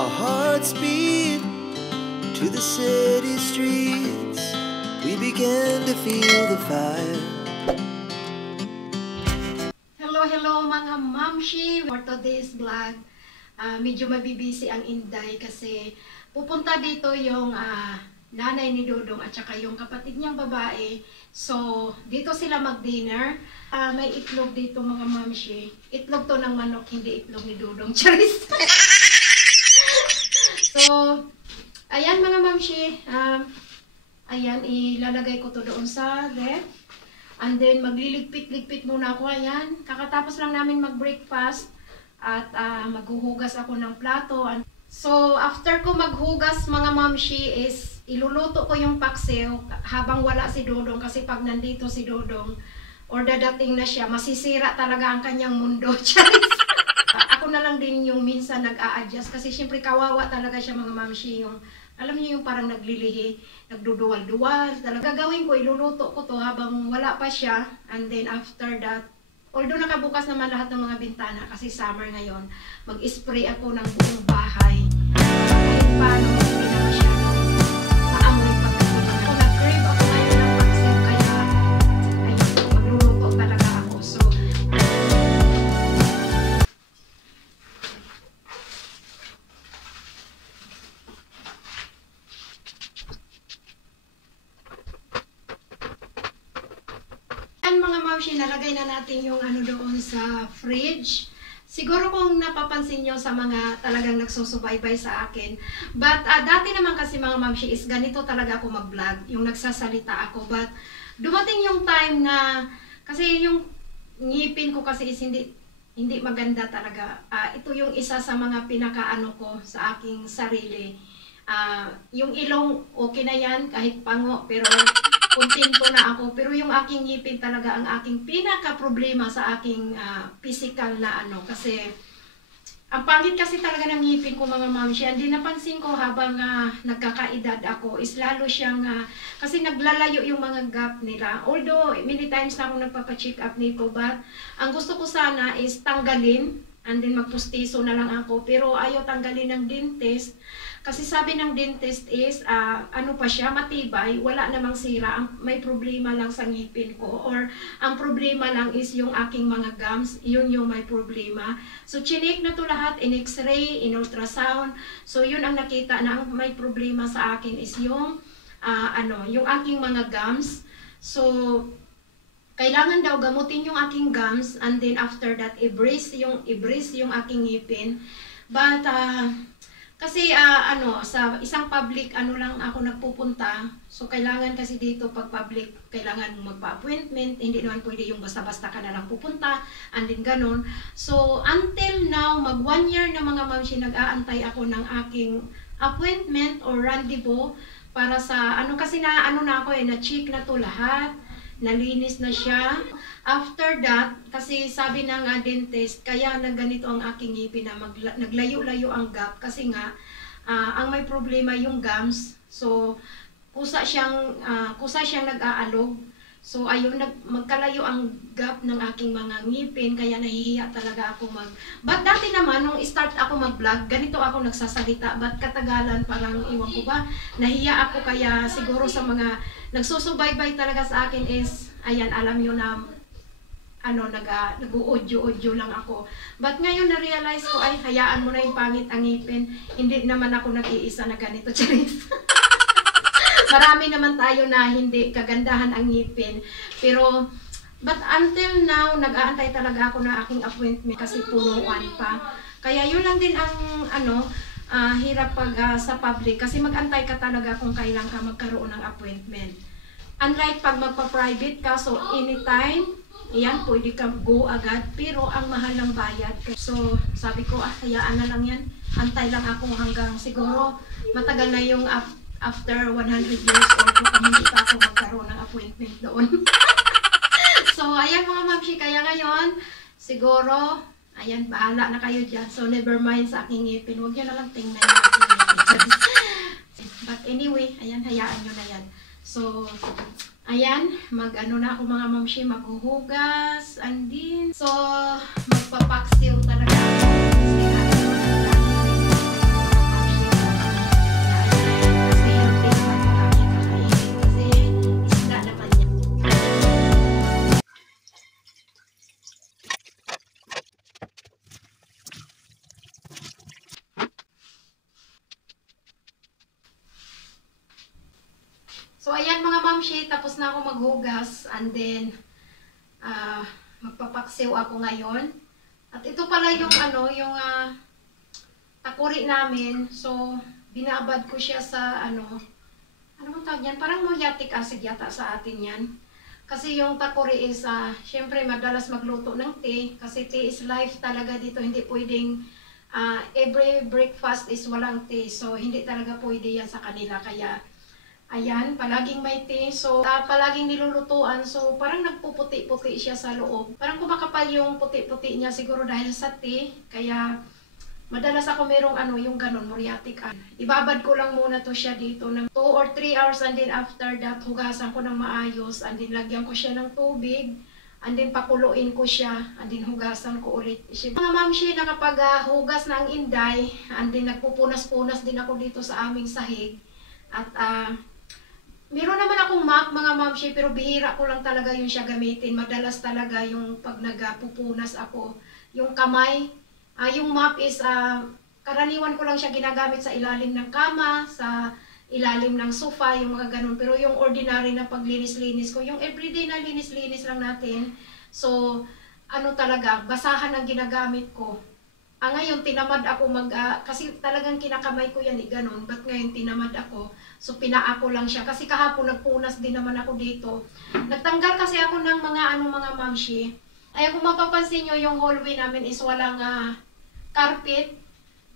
Our hearts beat to the city streets. We began to feel the fire. Hello mga mamshi! For today's vlog, medyo mabibisi ang Inday kasi pupunta dito yung nanay ni Dodong at saka yung kapatid niyang babae. So, dito sila mag-dinner. May itlog dito mga mamshi. Itlog to ng manok, hindi itlog ni Dodong. Charis! So, ayan mga mamshi. Ayan, ilalagay ko to doon sa ref. And then, magliligpit-ligpit muna ako. Ayan, kakatapos lang namin mag-breakfast. At maghuhugas ako ng plato. So, after ko maghugas mga mamshi is iluluto ko yung paksiw habang wala si Dodong. Kasi pag nandito si Dodong or dadating na siya, masisira talaga ang kanyang mundo. Ako na lang din yung minsan nag-a-adjust. Kasi syempre kawawa talaga siya mga mamshi. Yung, alam niyo yung parang naglilihi, nagduduwal-duwal. Talaga gawin ko, iluluto ko to habang wala pa siya. And then after that, although nakabukas naman lahat ng mga bintana kasi summer ngayon, mag-spray ako ng buong bahay. Kahit paano, hindi na masyadong maamoy pagkakulang. Ako nag-crave ako ngayon ng paksiw, kaya ayun, magluluto talaga ako. So, mga mamshi, nalagay na natin yung ano doon sa fridge. Siguro kung napapansin nyo sa mga talagang nagsusubaybay sa akin. But dati naman kasi mga mamshi is ganito talaga ako mag-vlog. Yung nagsasalita ako. But dumating yung time na, kasi yung ngipin ko kasi is hindi maganda talaga. Ito yung isa sa mga pinakaano ko sa aking sarili. Yung ilong okay na yan kahit pango, pero kontento na ako. Pero yung aking ngipin talaga ang aking pinaka-problema sa aking physical na ano. Kasi, ang pangit kasi talaga ng ngipin ko mga mamshi. Hindi napansin ko habang nagkakaedad ako is lalo siyang, kasi naglalayo yung mga gap nila. Although, many times na ako nagpapacheck up nito. But, ang gusto ko sana is tanggalin. And then magpustiso na lang ako. Pero ayaw tanggalin ng dentist. Kasi sabi ng dentist is, ano pa siya, matibay, wala namang sira. May problema lang sa ngipin ko. Or, ang problema lang is yung aking mga gums, yun yung may problema. So, chinik na to lahat in x-ray, in ultrasound. So, yun ang nakita na ang may problema sa akin is yung, yung aking mga gums. So, kailangan daw gamutin yung aking gums and then after that, i-brace yung aking ngipin. But, kasi sa isang public lang ako nagpupunta. So kailangan kasi dito pag public, kailangan mong magpa-appointment. Hindi naman pwede yung basta-basta ka na lang pupunta. And then ganun. So until now, mag 1 year na mga mamshi, nag-aantay ako ng aking appointment or rendezvous para sa kasi na na ako na-check na to lahat. Nalinis na siya. After that, kasi sabi ng dentist, kaya na ganito ang aking ngipin na naglayo-layo ang gap kasi nga ang may problema yung gums. So kusa siyang nag-aalog. So ayun, magkalayo ang gap ng aking mga ngipin kaya nahihiya talaga ako But dati naman nung start ako mag-vlog, ganito ako nagsasalita. But katagalan parang iwan ko ba, nahiya ako kaya siguro sa mga nagsusubaybay talaga sa akin is ayan, alam niyo na nag-u-audio lang ako. But ngayon na-realize ko, ay, hayaan mo na yung pangit ang ngipin. Hindi naman ako nag-iisa na ganito, Charis. Marami naman tayo na hindi kagandahan ang ngipin. Pero, but until now, nag-aantay talaga ako na aking appointment kasi punuan pa. Kaya yun lang din ang, hirap pag sa public. Kasi mag-antay ka talaga kung kailan ka magkaroon ng appointment. Unlike pag magpa-private ka, so anytime, yan, pwede ka go agad, pero ang mahal ng bayad. So, sabi ko, hayaan na lang yan. Antay lang ako hanggang siguro matagal na yung after 100 years old kung hindi pa ako magkaroon ng appointment doon. So, ayan mga mamshi, kaya ngayon, siguro, ayan, bahala na kayo dyan. So, never mind sa aking ngipin. Huwag nyo na lang tingnan yung aking ngipin. But anyway, ayan, hayaan nyo na yan. So, ayan, na ako mga mamshi, maghuhugas, and din. So, magpapaksiw talaga. So ayan mga mamshi, tapos na ako maghugas and then magpapaksiw ako ngayon. At ito pala yung takuri namin. So binabad ko siya sa ano bang tawag yan? Parang muriatic acid yata sa atin yan. Kasi yung takuri is, syempre madalas magluto ng tea. Kasi tea is life talaga dito. Hindi pwedeng, every breakfast is walang tea. So, hindi talaga pwede yan sa kanila. Kaya, ayan, palaging may tea. So, palaging nilulutuan. So, parang nagpuputi-puti siya sa loob. Parang kumakapal yung puti-puti niya siguro dahil sa tea. Kaya, madalas ako merong yung ganon, muriatic acid. Ibabad ko lang muna to siya dito ng 2 or 3 hours and then after that, hugasan ko ng maayos and then lagyan ko siya ng tubig and then pakuluin ko siya and then hugasan ko ulit. Mga mamshi, nakapag-hugas ng inday and then nagpupunas-punas din ako dito sa aming sahig. At meron naman akong mop mga mamshi pero bihira ko lang talaga yung siya gamitin. Madalas talaga yung pag nagpupunas ako, yung kamay. Yung mop is, karaniwan ko lang siya ginagamit sa ilalim ng kama, sa ilalim ng sofa, yung mga ganun. Pero yung ordinary na paglinis-linis ko, yung everyday na linis-linis lang natin. So, talaga, basahan ang ginagamit ko. Ngayon, tinamad ako kasi talagang kinakamay ko yan, ganun. Ba't ngayon tinamad ako? So, pinaako lang siya. Kasi kahapon nagpunas din naman ako dito. Nagtanggal kasi ako ng mga mga mamshi. Ay, kung mapapansin nyo, yung hallway namin is walang carpet.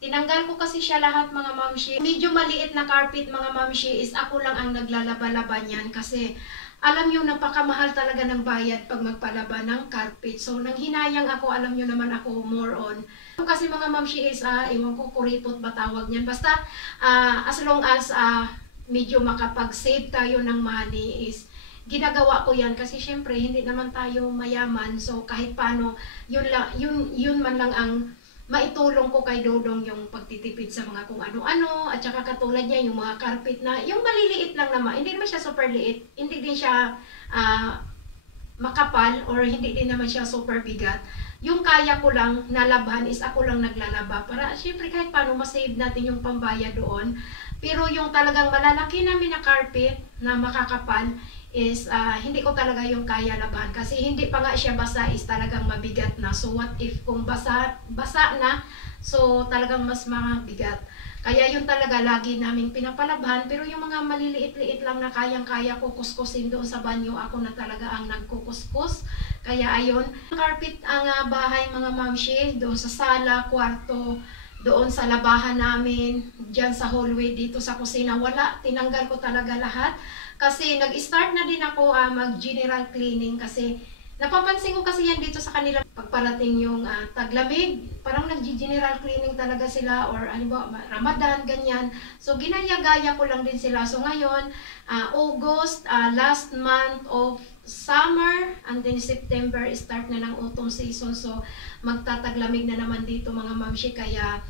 Tinanggal ko kasi siya lahat mga mamshi. Medyo maliit na carpet mga mamshi is ako lang ang naglalaba-laba niyan kasi alam nyo napakamahal talaga ng bayad pag magpalaba ng carpet. So nang hinayang ako, alam nyo naman ako more on. Kasi mga mamshi is, iwan ko kuripot ba tawag niyan. Basta as long as medyo makapag-save tayo ng money is ginagawa ko yan kasi syempre hindi naman tayo mayaman. So kahit paano, yun man lang ang maitulong ko kay Dodong yung pagtitipid sa mga kung ano-ano at saka katulad niya yung mga carpet na yung maliliit lang naman, hindi naman siya super liit, hindi din siya makapal or hindi din naman siya super bigat. Yung kaya ko lang nalaban is ako lang naglalaba para syempre kahit paano masave natin yung pambaya doon. Pero yung talagang malalaki namin na carpet na makakapal is hindi ko talaga yung kaya labahan kasi hindi pa nga siya basa is talagang mabigat na. So what if kung basa na, so talagang mas mabigat. Kaya yun talaga lagi namin pinapalabahan, pero yung mga maliliit-liit lang na kayang-kaya ko kuskusin doon sa banyo, ako na talaga ang nagkukuskus. Kaya ayun, carpet ang bahay mga mamshi, doon sa sala, kwarto, doon sa labahan namin, dyan sa hallway, dito sa kusina, wala, tinanggal ko talaga lahat. Kasi nag-start na din ako mag-general cleaning kasi napapansin ko kasi yan dito sa kanila pagparating yung taglamig, parang nag-general cleaning talaga sila or Ramadan, ganyan. So ginaya-gaya ko lang din sila. So ngayon, August, last month of summer and then September, start na ng autumn season. So magtataglamig na naman dito mga mamshi kaya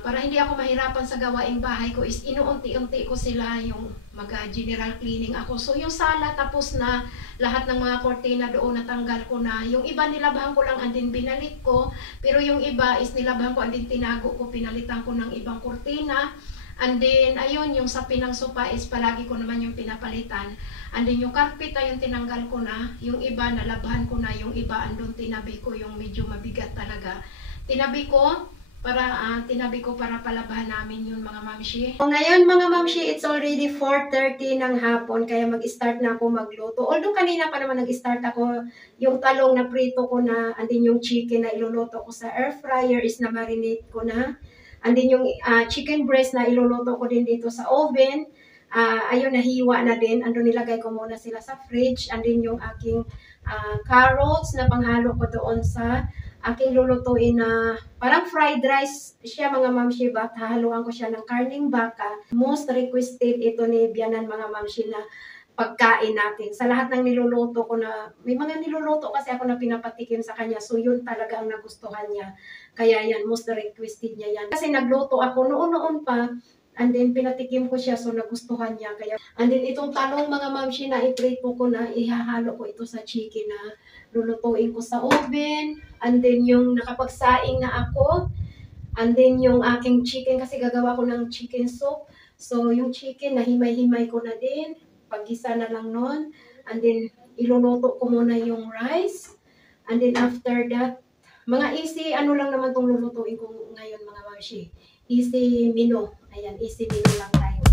para hindi ako mahirapan sa gawaing bahay ko is inuunti-unti ko sila yung mag-general cleaning ako. So yung sala tapos na, lahat ng mga kortina doon natanggal ko na. Yung iba nilabahan ko lang and then binalik ko. Pero yung iba is nilabahan ko and then tinago ko, pinalitan ko ng ibang kortina. And then ayun, yung sa pinang sopa is palagi ko naman yung pinapalitan. And then yung carpet ay yung tinanggal ko na. Yung iba nalabahan ko na, yung iba andun tinabi ko yung medyo mabigat talaga. Tinabi ko para palabahan namin yun mga mamshi. Ngayon mga mamshi, it's already 4:30 ng hapon kaya mag-start na ako magluto. Although kanina pa naman nag-start ako, yung talong na prito ko na, and then yung chicken na iluluto ko sa air fryer is na marinate ko na. And then yung chicken breast na iluluto ko din dito sa oven. Ayun, nahiwa na din. Andun nilagay ko muna sila sa fridge. And then yung aking carrots na panghalo ko doon sa aking lulutuin na parang fried rice siya mga mamshi, but hahaluan ko siya ng karning baka. Most requested ito ni Bianan mga mamshi na pagkain natin. Sa lahat ng niluluto ko na, may mga niluluto kasi ako na pinapatikim sa kanya. So yun talaga ang nagustuhan niya. Kaya yan, most requested niya yan. Kasi nagluto ako noon pa, and then pinatikim ko siya, so nagustuhan niya. Kaya, and then itong talong mga mamshi na i-prito ko na, ihahalo ko ito sa chicken na lulutuin ko sa oven. And then yung nakapagsaing na ako, and then yung aking chicken kasi gagawa ko ng chicken soup. So yung chicken na himay-himay ko na din. paggisa na lang nun. And then, iluluto ko muna yung rice. And then after that, mga easy, ano lang naman itong lulutuin ko ngayon mga mamshi. Easy menu. Ayan, easy menu lang tayo.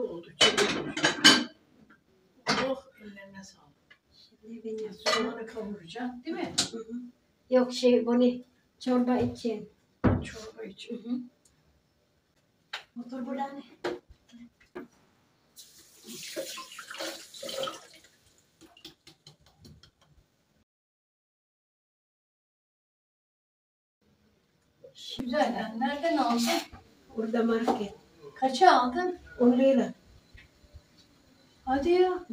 Oldu. Oh, ellerine sağlık. Soğanı kavuracağım, değil mi? Yok bu ne? Çorba için. Çorba için. Motor burada ne? Güzel. Yani nereden aldın? Burada market. Kaça aldın? 10 lira. Hadi ya.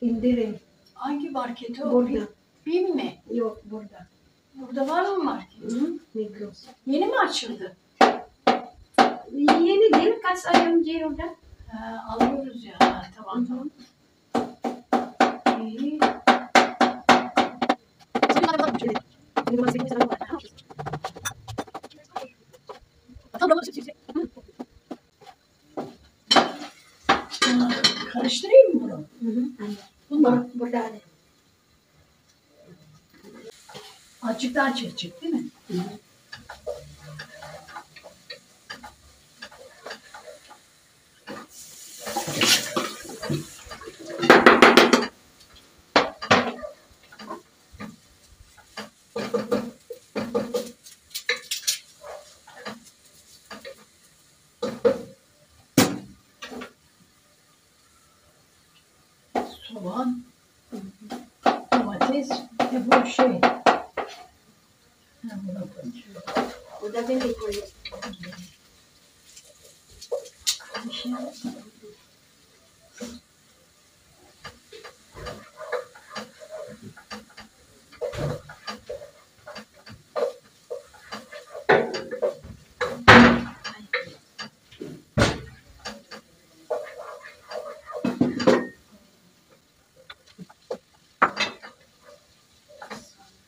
İndirim. Hangi marketi o? Burada. BİM mi? Yok burada. Burada var mı market? Migros. Yeni mi açıldı? Yeni değil, kaç ay önce orada? Alıyoruz ya. Ha, tamam tamam. İyi. Karıştırayım mı bunu? Bunlar Burada hadi. azıcık daha çekecek değil mi? Soğan, domates, bu şey. Buna koyacağım. Burada ben de koyuyorum.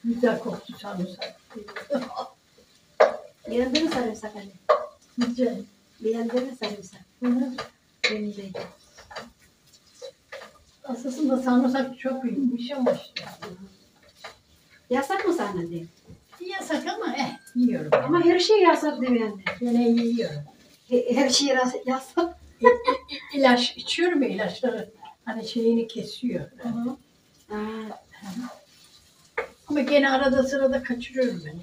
Güzel koktu sarımsak. Beğendin mi sarımsak anne? Güzel. Beğendin mi sarımsak? Benim de. Aslında sarımsak çok iyiymiş ama işte. Yasak mı sana de? Yasak ama yiyorum. Ama her şey yasak değil mi anne? Yine yiyorum. Her şey yasak. İlaç içiyorum ya, ilaçları hani şeyini kesiyor. Ama gene arada sırada kaçırıyorum ben.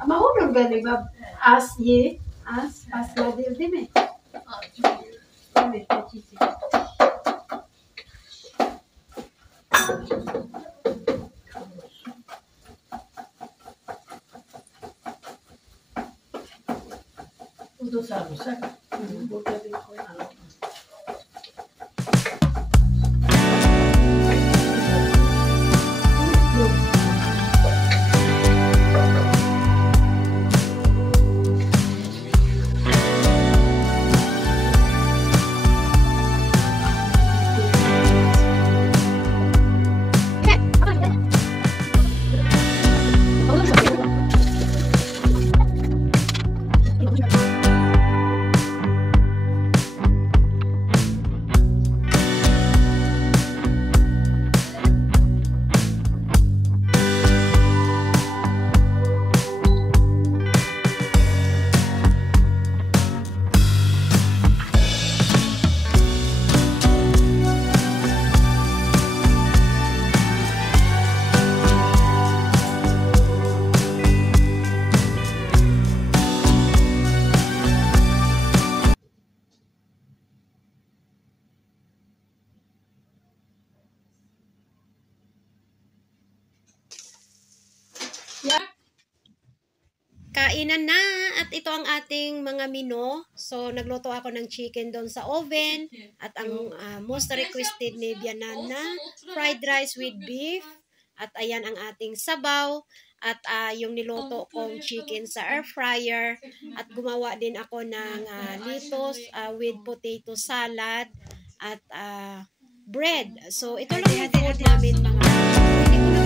Ama olur galiba. Az ye. Az fazla değil mi? Azıcık yiyorum. Evet, acıcık. Kavrulsun. Bu da sarımsak. Burada bir koyalım. Kainan na at ito ang ating mga menu. So nagluto ako ng chicken doon sa oven at ang most requested ni Bianana, fried rice with beef at ayan ang ating sabaw at yung niluto kong chicken sa air fryer at gumawa din ako ng lettuce with potato salad at bread. So ito lang yung food namin mga. Hindi ko na